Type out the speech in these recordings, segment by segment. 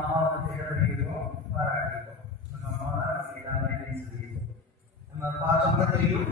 அம்மாவை வந்து என்ன பண்ணியிருக்கோம் நம்ம அம்மா தான் எல்லாமே சொல்லியிருக்கோம் நம்ம பார்த்தோம்னா தெரியும்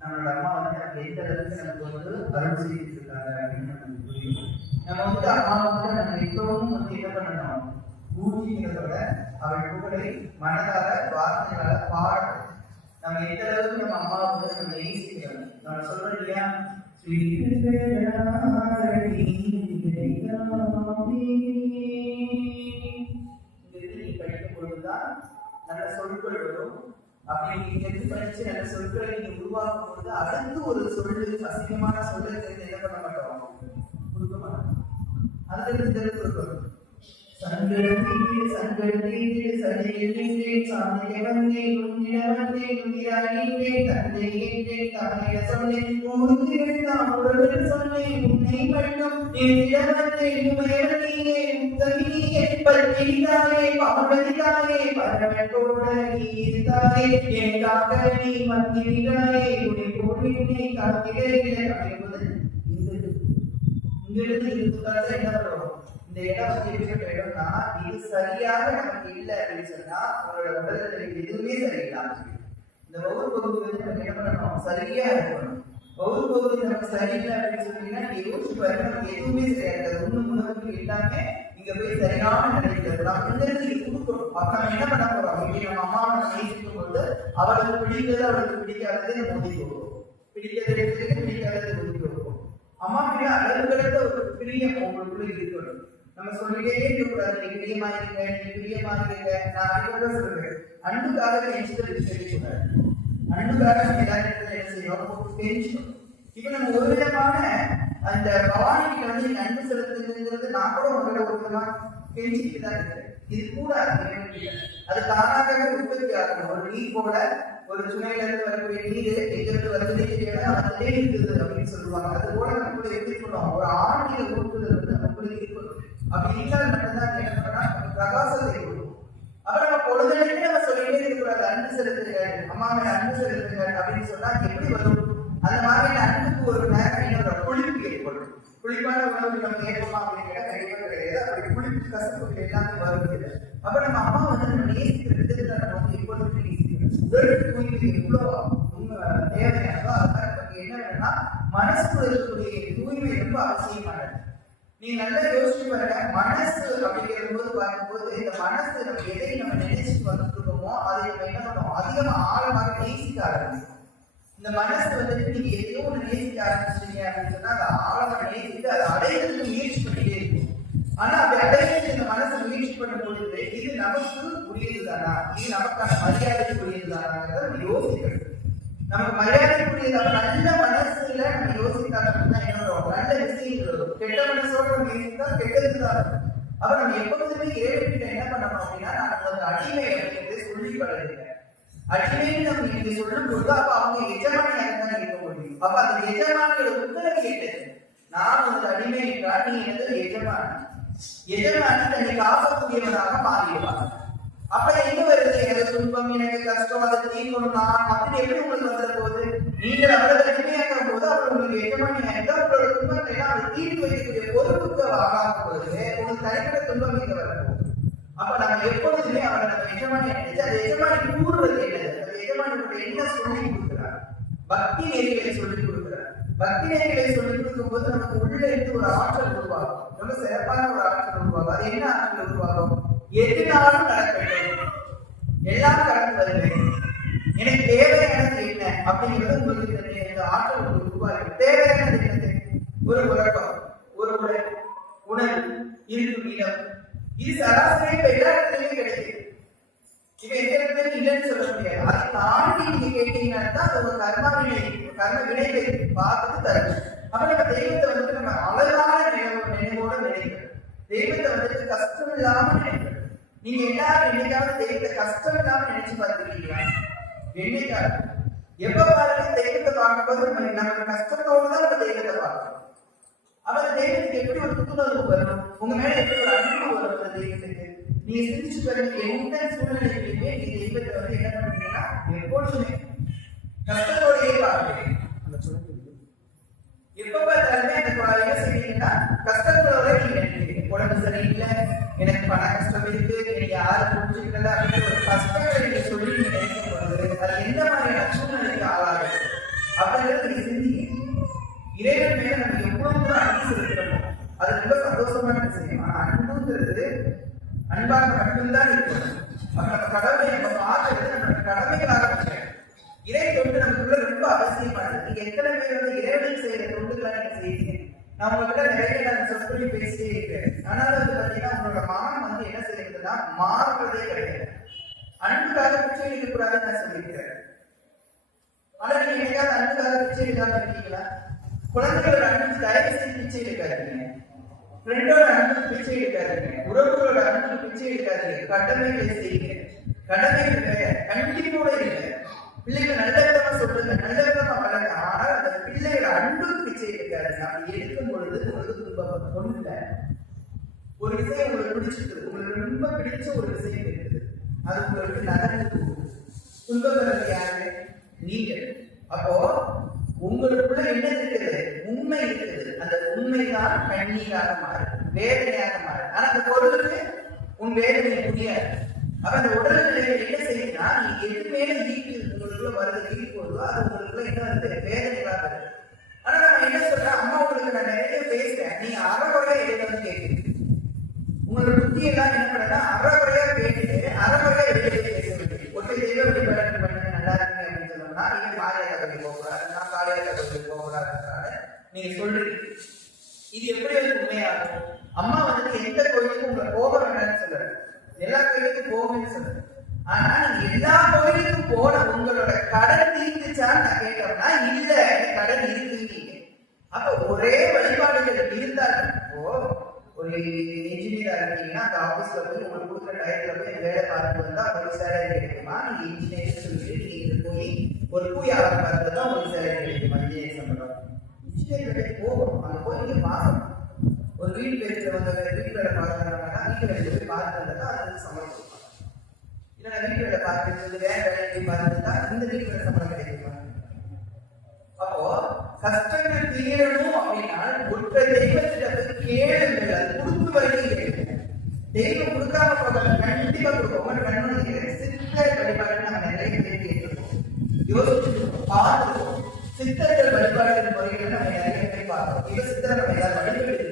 நம்மளோட அம்மா வந்து நமக்கு எந்த அளவுக்கு நமக்கு வந்து அருள் செய்திருக்காங்க அப்படின்னு நமக்கு புரியும் நம்ம வந்து அம்மா வந்து நம்ம இப்பவும் வந்து என்ன பண்ணணும் பூஜிக்கிறதோட அவள் புகழை மனதால வார்த்தைகளால பாடணும் நம்ம எந்த அளவுக்கு நம்ம அம்மா வந்து நம்ம நேசிக்கிறோம் நம்ம சொல்றோம் இல்லையா? படிக்கும் நல்ல சொற்கள் அப்படி நீங்க எது படிச்சு நல்ல சொற்களை நீங்க உருவாக்கும் பொழுது அடுத்து ஒரு சொல்லு அசிங்கமான சொல்லை என்ன பண்ண மாட்டோம். கொடுக்க மாட்டோம். அதுக்கு தெரிந்து கொடுக்கணும் சங்கடத்தீடு சங்கடத்தீடு சடையிலே சாமிய வந்தே உன்னிடவந்தே உயிரானே தந்தை என்றே தாய சொன்னேன் ஊருக்கு எல்லாம் உறவு சொன்னேன் உன்னை மட்டும் என்னிடவந்தே உமையவனே முத்தமியே பல்லிதாயே பாவதிதாயே பரவட்டோட நீ இருந்தாயே எனக்காக நீ வந்திருந்தாயே உன்னை போரினை காத்திரே அப்படின்பது இந்த இங்கிருந்து இருபத்தாறு என்ன வரும் இந்த இடம் வந்து இடம்னா இது சரியாக நமக்கு இல்லை அப்படின்னு சொன்னா அவரோட எதுவுமே சரியில்லாம இந்த ஒவ்வொரு பகுதி வந்து நம்ம என்ன பண்ணணும்? சரியா இருக்கணும். ஒவ்வொரு பகுதி நமக்கு சரியில்லை அப்படின்னு சொன்னீங்கன்னா நீங்க யோசிச்சு பாருங்க நமக்கு எதுவுமே சரியா இருக்காது ஒண்ணு உணவுக்கு எல்லாமே இங்க போய் சரியான நிலைக்கிறது நம்ம இந்த இடத்துல என்ன பண்ண போறோம் இப்படி நம்ம அம்மாவை நம்ம நேசிக்கும் போது அவளுக்கு பிடிக்கிறது அவளுக்கு பிடிக்காதது நம்ம ஒதுக்கி கொடுப்போம். பிடிக்காத இடத்துக்கு ஒதுக்கி கொடுப்போம். அம்மா மேல ஒரு பிரியம் உங்களுக்குள்ள இருக்கணும். நம்ம சொல்லிட்டே இருக்கக்கூடாது. நீ பிரியமா இருக்க நீ பிரியமா இருக்க நான் அடிக்கடி சொல்றேன். அன்புக்காக கெஞ்சுதல் தெரியக்கூடாது அன்புக்காக நம்ம எல்லா என்ன செய்யணும்? கெஞ்சணும் இப்ப நம்ம ஒரு விதமான அந்த பவானிக்கு வந்து நீங்க அன்பு செலுத்துங்கிறது நான் கூட உங்களோட ஒரு விதமா கெஞ்சிக்கிட்டு தான் இருக்கிறேன் இது கூட அது தானாகவே உற்பத்தி ஆகணும். ஒரு நீர் போல ஒரு சுமையில இருந்து வரக்கூடிய நீர் எங்கிருந்து வருது தெரியல இருக்குது அப்படின்னு சொல்லுவாங்க. அது போல நம்ம எப்படி சொல்லுவாங்க ஒரு ஆண்டிய கொடுக்குறது வந்து நமக்குள்ள இருக்கணும். அப்படி இல்லாத மட்டும்தான் என்ன பண்ணா பிரகாசத்தை கொடுக்கும் அப்ப நம்ம பொழுது நம்ம சொல்லிட்டே இருக்கக்கூடாது அன்பு செலுத்துங்கள் அம்மா மேல அன்பு செலுத்துங்கள் அப்படின்னு சொன்னா எப்படி வரும்? அந்த மாதிரி அன்புக்கு ஒரு நேரம் குளிப்பு ஏற்படும். குளிப்பான உணவு நம்ம ஏற்பமா அப்படின்னு கேட்டா கண்டிப்பா கிடையாது. அப்படி குளிப்பு கசப்புகள் எல்லாமே வருவது அப்ப நம்ம அம்மா வந்து நம்ம நேசிக்கிற விதத்துல நம்ம வந்து எப்பொழுதுமே நேசிக்கிறோம். உடல் எவ்வளவு உண்மை தேவையானதோ அதுதான் நமக்கு என்ன வேணும்னா மனசுக்குள்ள இருக்கக்கூடிய தூய்மை ரொம்ப அவசியமானது நீ நல்லா யோசிச்சு பாருங்க. மனசு அப்படிங்கிற போது பார்க்கும்போது இந்த மனசு நம்ம எதை நம்ம நினைச்சு வந்துருக்கோமோ அதை நம்ம என்ன பண்ணுவோம்? அதிகமா ஆழமாக நேசிக்க ஆரம்பிக்கும் இந்த மனசு வந்துட்டு நீங்க எதையோ ஒண்ணு நேசிக்க ஆரம்பிச்சிட்டீங்க அப்படின்னு சொன்னா அதை ஆழமா நேசித்து அதை அடையிறதுக்கு முயற்சி பண்ணிட்டே இருக்கும் ஆனா அப்படி அடையிறது இந்த மனசு முயற்சி பண்ணும் பொழுது இது நமக்கு உரியதுதானா? இது நமக்கான மரியாதைக்குரியதுதானாங்கிறத நம்ம யோசிக்கணும். நமக்கு மரியாதைக்குரியதாக நல்ல மனசுல நம்ம யோசித்தால் நம்ம அப்ப நம்ம எப்பொழுதுமே ஏழைகிட்ட என்ன பண்ணணும் அப்படின்னா நான் வந்து அடிமை அப்படிங்கிறது சொல்லி பழகிறேன் அடிமைன்னு நம்ம இன்னைக்கு சொல்லும் பொழுது அப்ப அவங்க எஜமானியாக தான் இருக்க முடியும். அப்ப அந்த எஜமானியோட உத்தரவு கேட்டது நான் ஒரு அடிமை என்றால் நீ எனது எஜமானி. எஜமானி தன்னை காக்கக்கூடியவனாக மாறிடுவான். அப்ப எங்க வருது? எனக்கு துன்பம் எனக்கு கஷ்டம் அதை தீர்க்கணும் நான் அப்படின்னு எப்படி உங்களுக்கு வந்துட போகுது? நீங்கள் அவரது அடிமையாக்கும் போது அவர் உங்களுக்கு எஜமானி ஆயிட்டா துன்பத்தை எல்லாம் தீர்த்து வைக்கக்கூடிய பொறுப்புக்கு ஆகாத பொழுது உங்களுக்கு தனிப்பட்ட துன்பம் இங்க வரப்போகுது அப்ப நம்ம எப்பொழுதுமே அவரை எஜமானி நினைச்சு அந்த எஜமானி கூறுவது என்னது? அந்த எஜமானியோட என்ன சொல்லி கொடுக்கிறார்? பக்தி நெறிகளை சொல்லி கொடுக்கிறார். பக்தி நெறிகளை சொல்லி கொடுக்கும் போது நமக்கு உள்ள இருந்து ஒரு ஆற்றல் உருவாகும். ரொம்ப சிறப்பான ஒரு ஆற்றல் உருவாகும். அது என்ன ஆற்றல் உருவாகும்? எதுனாலும் நடக்கட்டும். எல்லாம் கடந்து வருவேன் எனக்கு தேவையானது என்ன? அப்படிங்கிறது உங்களுக்கு ஆற்றல் உருவாகும். தேவையான ஒரு உறக்கம் ஒரு உடல் உணவு இருக்கும் இடம். இது சராசரி இப்ப எல்லா இடத்துலயுமே கிடைக்குது. இப்ப எந்த இடத்துல இல்லைன்னு சொல்ல முடியாது. அதை தாண்டி நீங்க கேட்டீங்கன்னா தான் அது ஒரு கர்ம வினை கர்ம வினைகளை பார்த்துட்டு தரும் அப்ப நம்ம தெய்வத்தை வந்துட்டு நம்ம அழகான நினைவு நினைவோட நினைக்கிறோம் தெய்வத்தை வந்துட்டு கஷ்டம் இல்லாம நினைக்கிறோம் நீங்க எல்லாரும் என்னைக்காவது தெய்வத்தை கஷ்டம் இல்லாம நினைச்சு பார்த்துருக்கீங்களா? என்னைக்காவது? எப்ப பாருங்க தெய்வத்தை பார்க்கும்போது நம்ம நம்ம கஷ்டத்தோடு தான் நம்ம தெய்வத்தை பார்க்கணும். அவர் தெய்வத்துக்கு எப்படி ஒரு புத்துணர்வு வரும் உங்க மேல எப்படி ஒரு அன்பு வரும் அந்த தெய்வத்துக்கு நீங்க சிந்திச்சு பாருங்க எந்த சூழ்நிலையிலுமே நீங்க தெய்வத்தை வந்து என்ன பண்ணுவீங்கன்னா எப்போதுமே கஷ்டத்தோடையே பார்க்கிறேன் எப்ப பார்த்தாலுமே அந்த குழந்தை என்ன செய்வீங்கன்னா கஷ்டத்தோட நீங்க நினைக்கிறீங்க உடம்பு சரியில்லை எனக்கு பண கஷ்டம் இருக்கு யாரும் புரிஞ்சுக்கல அப்படின்ற ஒரு கஷ்டங்களை நீங்க சொல்லி நீங்க நினைக்கும் பொழுது அது எந்த மாதிரியான சூழ்நிலைக்கு ஆளாகுது அப்படிங்கிறது நீங்க சிந்திங்க இறைவன் மேல நம்ம எவ்வளவு தூரம் அன்பு செலுத்துறோமோ அது ரொம்ப சந்தோஷமான விஷயம் ஆனா அன்புங்கிறது அன்பாக மட்டும்தான் இருக்கணும் அப்ப நம்ம கடவுளை நம்ம பார்க்கறது நம்ம கடமைகளாக வச்சுக்கணும் இறை தொண்டு நமக்குள்ள ரொம்ப அவசியமானது நீங்க எத்தனை பேர் வந்து இறைவனுக்கு செய்யற தொண்டுகளை நீங்க செய்வீங்க நான் உங்ககிட்ட நிறைய நான் சொற்கொழி பேசிட்டே இருக்கேன் ஆனால் வந்து பாத்தீங்கன்னா உங்களோட மனம் வந்து என்ன செய்யறதுன்னா மாறுறதே கிடையாது. அன்புக்காக பிச்சை எடுக்க நான் சொல்லியிருக்கிறேன். ஆனா நீங்க எங்கேயாவது அன்புக்காக பிச்சை எடுக்காம இருக்கீங்களா? குழந்தைகளோட அன்பு தயவு செய்து பிச்சை எடுக்காதீங்க ஃப்ரெண்டோட அன்பு பிச்சை எடுக்காதீங்க உறவுகளோட அன்பு பிச்சை எடுக்காதீங்க கடமைகளை செய்யுங்க. கடமை இல்லை கண்டிப்போட இல்லை. பிள்ளைகள் நல்ல விதமா சொல்லுங்க நல்ல விதமா வளர்ங்க ஆனால் அந்த பிள்ளைகளோட அன்பு பிச்சை எடுக்காதீங்க அப்படி எடுக்கும் பொழுது உங்களுக்கு துன்பம் ஒண்ணுல ஒரு விஷயம் உங்களுக்கு பிடிச்சிருக்கு. உங்களுக்கு ரொம்ப பிடிச்ச ஒரு விஷயம் இருக்குது. அது உங்களுக்கு நகர்ந்து துன்பம் யாரு? நீங்க அப்போ உங்களுக்குள்ள என்ன இருக்குது? உண்மை இருக்குது. அந்த உண்மைதான் கண்ணீராக மாறும். வேதனையாக மாறும். ஆனா அந்த பொருளுக்கு உன் வேதனை புரியாது. அப்ப அந்த உடல் நிலைகள் என்ன செய்யுதுன்னா நீ எது மேல ஈட்டு உங்களுக்குள்ள வருது ஈட்டு போதோ அது உங்களுக்குள்ள என்ன வருது? வேதனைகளாக வருது. புத்தி எல்லாம் என்ன பண்ணா அறகுறையா பேசிட்டு அறகுறையா வெளியே பேச வேண்டியது ஒற்றை தெய்வ வழிபாடு பண்ணுங்க? நல்லா இருக்குங்க அப்படின்னு சொன்னோம்னா நீங்க மாரியாதா கோயில் போகக்கூடாது. நான் காளியாதா கோயில் போகக்கூடாதுன்றால நீங்க சொல்றீங்க. இது எப்படி வந்து உண்மையாகும்? அம்மா வந்து எந்த கோயிலுக்கும் உங்களை போக வேண்டாம்னு சொல்றாரு எல்லா கோயிலுக்கும் போகணும்னு சொல்றாரு ஆனா நீங்க எல்லா கோயிலுக்கும் போன உங்களோட கடன் தீர்ந்துச்சான்னு நான் கேட்டோம்னா இல்ல கடன் இருக்குங்க. அப்ப ஒரே வழிபாடுகள் இருந்தால் இப்போ ஒரு இன்ஜினியரா இருக்கீங்கன்னா அந்த ஆபீஸ்ல போய் உங்களுக்கு கொடுக்குற டயத்துல போய் வேலை பார்த்துட்டு வந்தா உங்களுக்கு சேலரி கிடைக்குமா? நீங்க இன்ஜினியர் சொல்லிட்டு நீங்க போய் ஒரு போய் வியாபாரம் பார்த்து தான் உங்களுக்கு சேலரி கிடைக்குமா? இன்ஜினியர் சம்பளம் இன்ஜினியர் வேலைக்கு போகணும். அங்க போய் நீங்க பார்க்கணும். ஒரு வீடு பேசுற வந்து வீட்டு வேலை பார்க்கறாங்கன்னா வீட்டு வேலை போய் பார்த்து வந்தா அது சம்பளம் கொடுப்பாங்க. இல்ல வீட்டு வேலை பார்த்துட்டு வேற வேலைக்கு பார்த்துட்டு இந்த வீட்டு வேலை சம்பளம் கிடைக்குமா? அப்போ கஷ்டங்கள் தீரணும் அப்படின்னா ஒற்றை தெய்வத்தை போய் கொடுத்து வரைக்கும் தெய்வம் கொடுக்காம கண்டிப்பா கொடுக்கும் உங்க கண்ணுடைய சித்தர் வழிபாடு நம்ம நிறைய பேர் கேட்டிருக்கோம். யோசிச்சிருக்கோம் பார்த்துருக்கோம் சித்தர்கள் வழிபாடுகள் நம்ம நிறைய பேர் பார்க்கிறோம். இவ சித்தரை நம்ம எல்லாரும் வழிபட்டு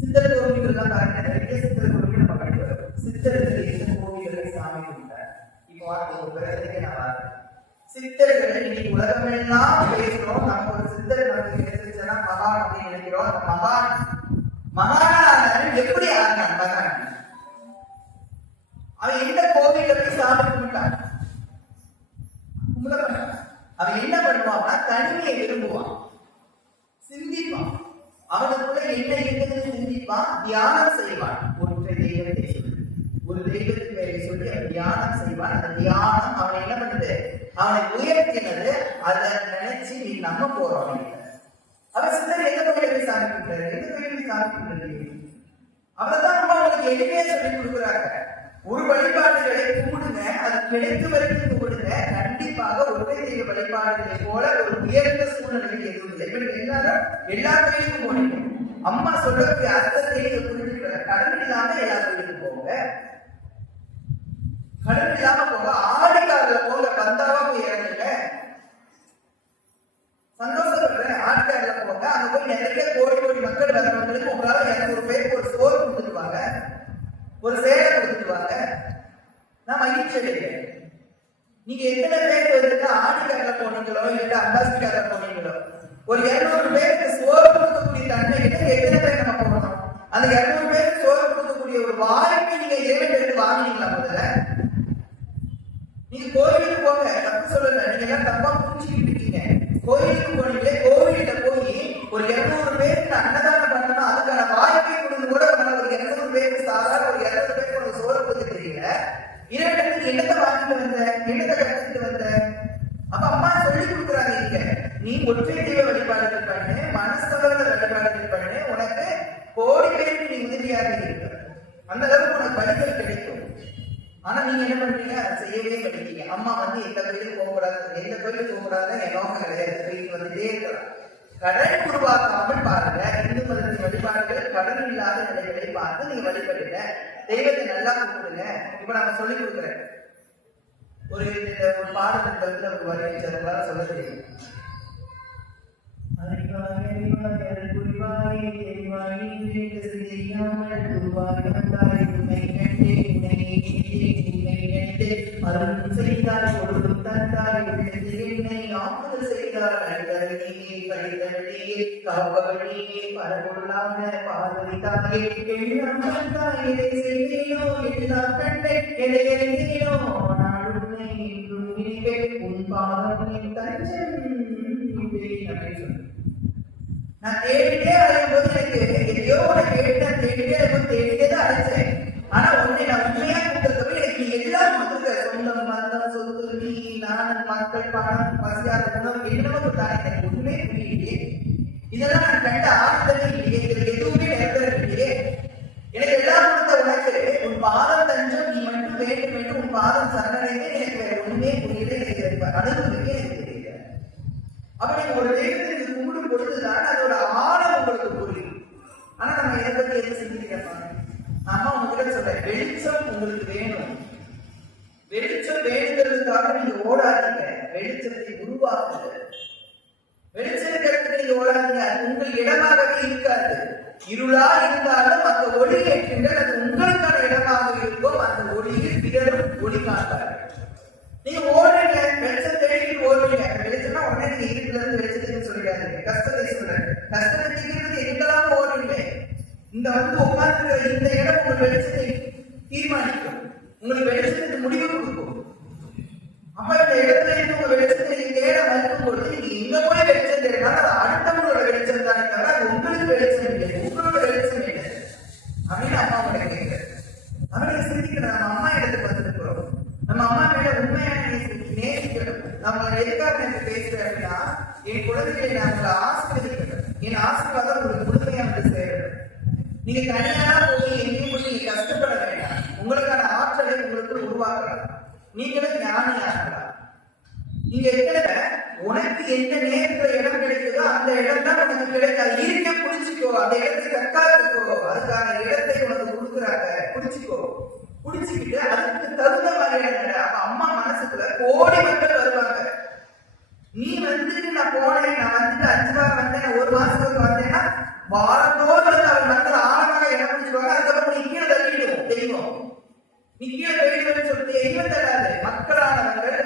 சித்தர் கோவில்கள் தான் பாருங்க நிறைய சித்தர் கோவில் நம்ம படிக்கிறோம் சித்தர்கள் எந்த சாமி கும்பிட்டார் இப்போ வாங்க ஒரு பிறகு நான் சித்தர்களை இன்னைக்கு உலகமெல்லாம் பேசுறோம். நம்ம ஒரு சித்தர் நமக்கு தான் மகான் அப்படின்னு நினைக்கிறோம். அந்த மகான் மகானான எப்படி ஆனான்? மகான். அவன் எந்த கோவில்ல போய் சாமி கும்பிட்டான்? அவன் என்ன பண்ணுவான்னா தனிமையை விரும்புவான். சிந்திப்பான். அவனுக்குள்ள என்ன இருக்குதுன்னு சிந்திப்பான். தியானம் செய்வான். ஒற்றை தெய்வத்தை சொல்லி. ஒரு தெய்வத்தின் பெயரை சொல்லி அவன் தியானம் செய்வான். அந்த தியானம் அவனை என்ன பண்ணுது? அவனை உயர்த்தினது. அதை நினைச்சு நீ நம்ப போறோம். அவர் சித்தர் எந்த கோயிலுக்கு சாமி எந்த கோயிலுக்கு சாமி அவர்தான் ரொம்ப அவங்களுக்கு எளிமையா சொல்லி கொடுக்குறாங்க. ஒரு வழிபாடுகளை கூடுங்க அது கிடைத்து வரைக்கும் கொடுங்க. கண்டிப்பாக ஒற்றை தெய்வ வழிபாடுகளை போல ஒரு உயர்ந்த சூழ்நிலையில் எதுவும் இல்லை. இவர்கள் எல்லாரும் எல்லா கோயிலுக்கும் போனீங்க அம்மா சொல்றதுக்கு அர்த்தத்தை நீங்க கடன் இல்லாம எல்லா கோயிலுக்கும் போங்க. கடன் இல்லாம போங்க அங்க கோடி கோடி மக்கள் வரவங்களுக்கு உங்களால இரநூறு பேருக்கு ஒரு சோறு கொடுத்துடுவாங்க. ஒரு சேலை கொடுத்துட்டு வாங்க நான் மகிழ்ச்சி அடைகிறேன். நீங்க எத்தனை பேர் வந்துட்டு ஆடிக்காரில் போனீங்களோ இல்ல அம்பாசிடர்ல போனீங்களோ ஒரு இருநூறு பேருக்கு சோறு கொடுக்கக்கூடிய தன்மை கிட்ட எத்தனை பேர் நம்ம போகணும்? அந்த இருநூறு பேருக்கு சோறு கொடுக்கக்கூடிய ஒரு வாய்ப்பை நீங்க ஏழு எடுத்து வாங்கினீங்களா முதல்ல? நீங்க கோயிலுக்கு போங்க தப்பு சொல்லல. நீங்க எல்லாம் தப்பா புரிஞ்சுக்கிட்டு இருக்கீங்க. கோயிலுக்கு போனீங்களே கோவில்கிட்ட போய் ஒரு இருநூறு பேருக்கு அன்னதானம் பண்ணணும் அதுக்கான வாய்ப்பை கொடுத்து கூட உங்களால ஒரு இருநூறு பேருக்கு சாதாரண ஒரு இருநூறு பேருக்கு ஒரு சோறு கொடுக்க தெரியல இரண்டு என்னத்தை வாங்கிட்டு வந்த என்னத்தை கத்துக்கிட்டு வந்த அப்ப அம்மா சொல்லி கொடுக்குறாங்க இங்க நீ ஒற்றை தெய்வ வழிபாடுகள் பண்ணு மனசவர்ல வழிபாடுகள் பண்ணு உனக்கு கோடி பேருக்கு நீ உதவியாக இருக்க அந்த அளவுக்கு உனக்கு வழிகள் கிடைக்கும் ஆனா நீங்க என்ன பண்றீங்க அதை செய்யவே மாட்டீங்க அம்மா வந்து எந்த கோயிலுக்கு போகக்கூடாது எந்த கோயிலுக்கு போகக்கூடாது என் நோக்கம் கிடையாது கோயிலுக்கு வந்துட்டே இருக்கிறான் கடன் உருவாக்காமல் பாருங்க. இந்து மதத்தின் வழிபாடுகள் கடன் இல்லாத நிலைகளை பார்த்து நீங்க வழிபடுங்க. தெய்வத்தை நல்லா கூப்பிடுங்க இப்ப நான் சொல்லி கொடுக்குறேன். ஒரு இந்த ஒரு பாடத்தின் ஒரு வரி வச்சு சொல்ல தெரியும். அறிவாய், அறிவாய், அருள்புரிவாய், நீயே, காப்பவள் நீயே, பரபொருளான பார்வதி தாயே, எண்ணம் வந்தாய், நான் உன்னை என்றும் நினைப்பேன், உன் தஞ்சம் நான் தேடிட்டே எனக்கு எதையோ நான் தேடிட்டே இருக்கும் தேடிட்டே தான் ஆனா உன்னை நான் உண்மையா எனக்கு சொந்தம் சொத்து நீ நான் மக்கள் பணம் பசியாத உணவு என்னவோ கொடுத்தாங்க எனக்கு ஒண்ணுமே புரியலையே இதெல்லாம் நான் கண்ட ஆறுதலே இல்லையே இதில் எதுவுமே நிறைவேறலையே எனக்கு எல்லாம் கொடுத்த உனக்கு உன் பாதம் தஞ்சம் நீ மட்டும் வேண்டும் என்று உன் பாதம் சரணடைந்து எனக்கு வேற ஒண்ணுமே புரியல எனக்கு அனுபவிக்க எனக்கு தெரியல அப்படி ஒரு தெய்வத்தை நீங்க கும்பிடும் பொழுதுதான் அதோட ஆழம் உங்களுக்கு புரியும் ஆனா நம்ம இதை பத்தி எது சிந்திக்கிறோம் அம்மா உங்ககிட்ட சொல்றேன் வெளிச்சம் உங்களுக்கு வேணும் வெளிச்சம் வேணுங்கிறதுக்காக நீங்க ஓடாதீங்க வெளிச்சத்தை உருவாக்குங்க வெளிச்சம் இருக்கிறதுக்கு நீங்க ஓடாதீங்க அது உங்கள் இடமாகவே இருக்காது இருளா இருந்தாலும் அந்த ஒளி ஏற்றுங்கள் அது உங்களுக்கான இடமாக இருக்கும் அந்த ஒளியில் பிறரும் ஒளி காட்டார்கள் நீங்க ஓடுறீங்க வெளிச்சம் தேடி ஓடுறீங்க வெளிச்சம்னா உடனே நீங்க இருட்டுல இருந்து வெளிச்சத்துக்கு சொல்லிடாதீங்க கஷ்டத்தை சொல்றேன் கஷ்டத்தை தீர்க்கிறது எங்கெல்லாம் ஓடுறீங்க இந்த வந்து உட்கார்ந்து இந்த இடம் உங்க வெளிச்சத்தை தீர்மானிக்கும் உங்களுக்கு வெளிச்சத்துக்கு முடிவு கொடுக்கும் அப்ப இந்த இடத்துல இருந்து உங்க வெளிச்சத்தை நீங்க தேட மறுக்கும் பொழுது நீங்க எங்க போய் வெளிச்சம் தேடினாலும் அது அடுத்தவங்களோட வெளிச்சம் தானே தவிர அது உங்களுக்கு வெளிச்சம் இல்லை உங்களோட வெளிச்சம் இல்லை அப்படின்னு அம்மா உங்களை கேட்கிறேன் அவன் நீங்க சிந்திக்கணும் நம்ம அம்மா இடத்துக்கு வந்திருக்கிறோம் நம்ம அம்மா மேல உண்மையான நேசி- நேசிக்கணும் நம்ம எதுக்காக எனக்கு பேசுறேன் அப்படின்னா என் குழந்தைகளை நான் உங்களை ஆசீர்வதிக்கணும் என் ஆசீர்வாதம் உங்களுக்கு முழுமையா வந்து சேரணும் நீங்க தனியா போய் எங்கேயும் போய் நீங்க கஷ்டப்பட வேண்டாம் உங்களுக்கான ஆற்றலை உங்களுக்குள் உருவாக்கலாம் நீங்களும் நீங்க இருக்கிற உனக்கு எந்த நேரத்துல இடம் கிடைக்குதோ அந்த இடம் தான் உனக்கு கிடைக்காது. இருக்க புடிச்சுக்கோ. அந்த இடத்தை தற்காத்துக்கோ. அதுக்கான இடத்தை உனக்கு கொடுக்குறாங்க. புடிச்சுக்கோ. புடிச்சுக்கிட்டு அதுக்கு தகுந்த மாதிரியான இடம். அப்ப அம்மா மனசுக்குள்ள கோடி மக்கள் வருவாங்க. நீ வந்துட்டு நான் போனேன் நான் வந்துட்டு அஞ்சு வாரம் வந்தேன் ஒரு மாசத்துக்கு வந்தேன்னா வாரத்தோடு வந்து அவள் வந்து ஆழமாக இடம் பிடிச்சிருவாங்க அதுக்கப்புறம் நீ கீழே தள்ளிடுவோம். தெரியும்? நீ கீழே தள்ளிடுவேன்னு சொல்லிட்டு மக்களானவர்கள்